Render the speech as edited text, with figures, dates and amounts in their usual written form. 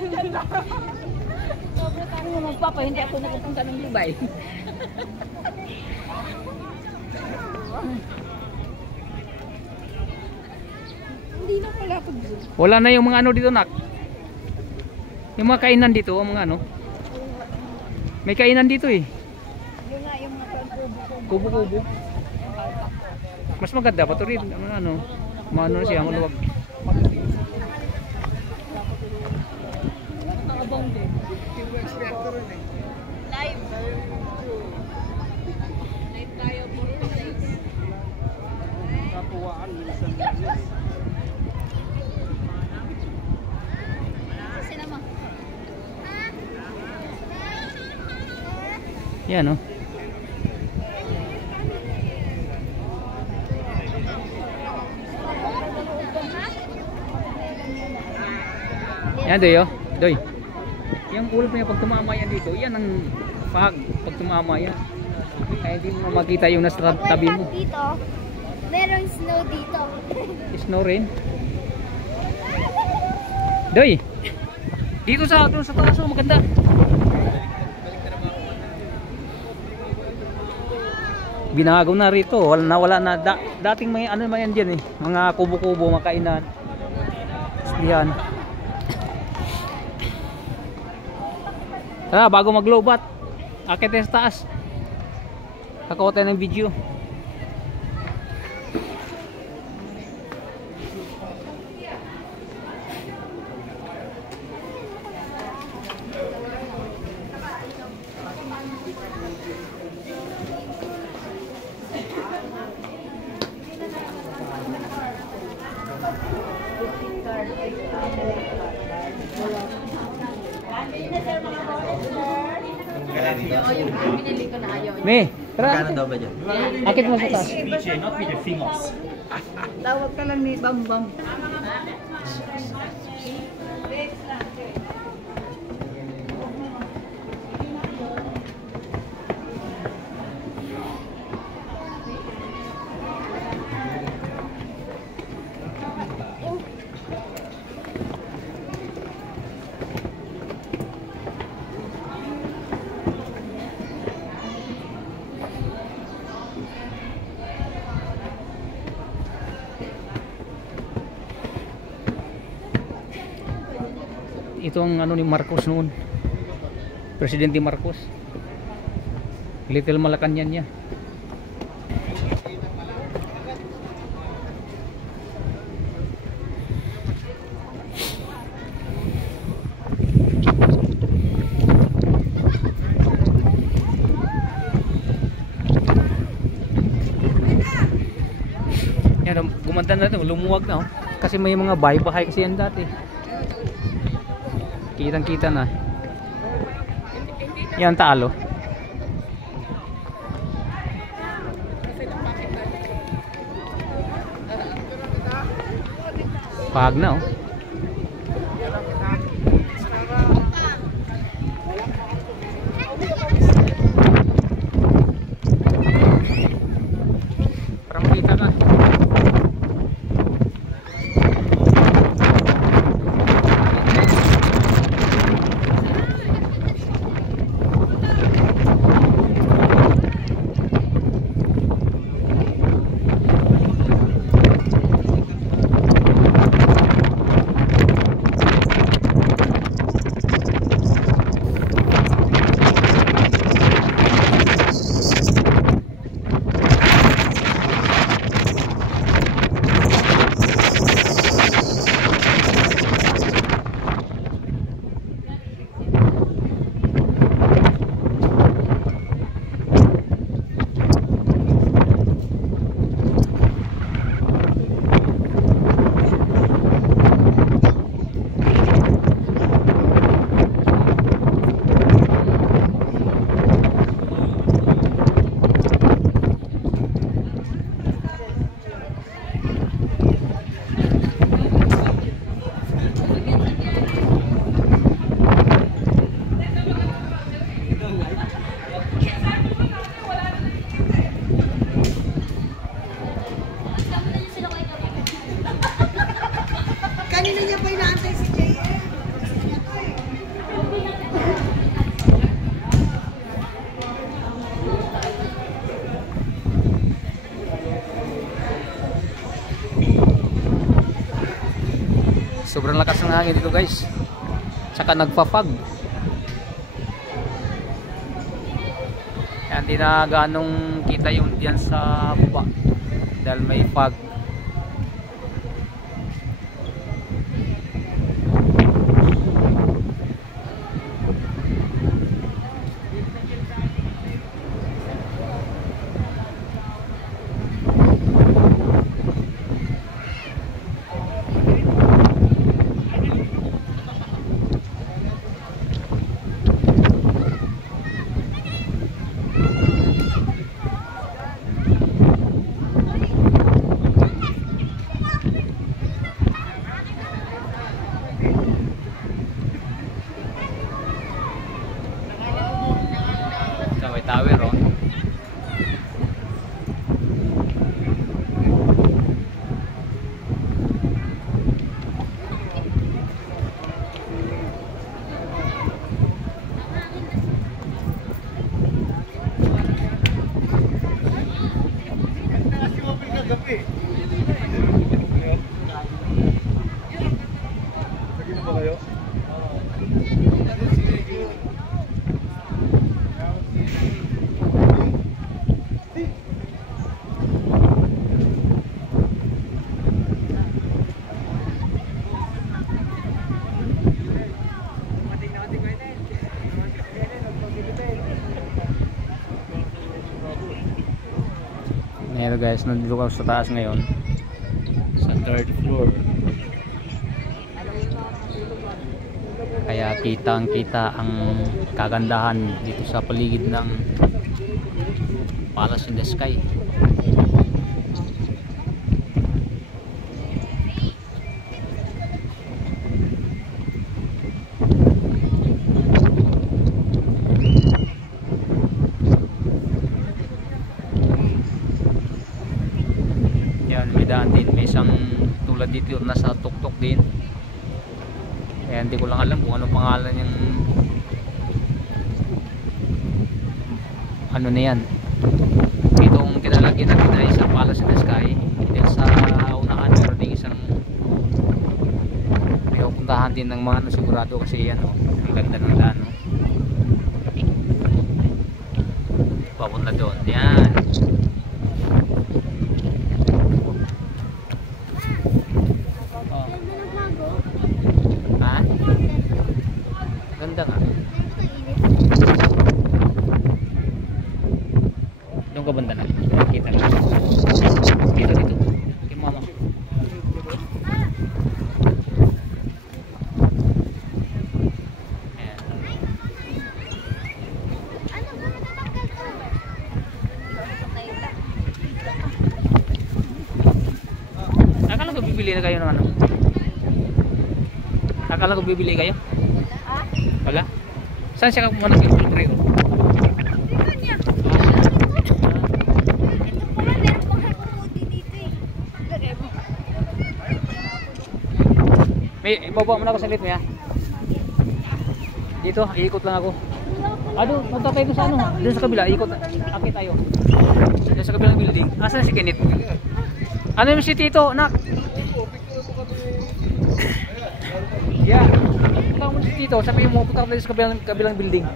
Sobrang tayo mo magpapa, hindi ako nakapunta ng Dubai. Hindi na pala ako dito. Wala na yung mga ano dito, nak. Yung mga kainan dito, mga ano. May kainan dito eh. Yun nga yung mga Kubo-kubo. Mas maganda pa to rin. Ano, maano siya, maluwag. abang din. Live. Live tayo for 2 days. Katuwaan minsan. Kasi naman. Yan oh. Yan doy oh. Doy. Yung ulap niya pag tumama yan dito, yan ang pag tumama yan. Kaya hindi mo makita yung nasa tabi mo. Dito, merong snow dito. Snow rin. Doy. Dito sa taas oh, maganda. Binagaw na rito, wala na dating may ano man yan diyan eh, mga kubo-kubo, makainan. Yan. Tara, bago mag-lowbat, akit tayo sa taas. Kakuha tayo ng video. Me, tara. Magkano daw ba dyan? Akit mo sa taas. Not with the fingers. Tawag ka lang ni Bam Bam. Ito ang ano ni Marcos noon. Presidente Marcos. Little Malacanang niya. Yan, gumanda na ito, lumuwag na oh. Kasi may mga bahay-bahay kasi yan dati. Kitang-kita na. Yan talo. Pag na oh. Para makita ka. sobrang lakas ng hangin dito guys, saka nagpa-fog. Kaya hindi na ganong kita yung diyan sa baba dahil may fog. May tower oh. Ayan guys, nandito ako sa taas ngayon sa 3rd floor, kaya kitang kita ang kagandahan dito sa paligid ng Palace in the Sky. Din may isang tulad dito nasa tuktok din, kaya hindi ko lang alam kung ano pangalan yung ano na yan. Itong kinalagyan natin ay sa Palace in the Sky, din sa unahan meron din isang may pupuntahan din ng mga sigurado kasi yan oh, ang ganda ng daan oh. Papunta doon yan. Ganda nga. Doon ka banda na. Kita na. Dito dito. Kay mama. Ayan. Akala ko bibili na kayo ng ano? Akala ko bibili kayo? Wala? Saan siya muna kayo kulbre? Ito pala, meron pang hakumudi dito eh. May ibaba mo na ako sa lit mo ya. Dito, iikot lang ako. Doon, punta tayo sa ano? Doon sa kabila, ikot. Akit tayo. Doon sa kabilang building. Asan si Kenneth? Ano yung si Tito, nak? Yeah. Punta mo si Tito, sabi mo punta tayo sa kabilang building.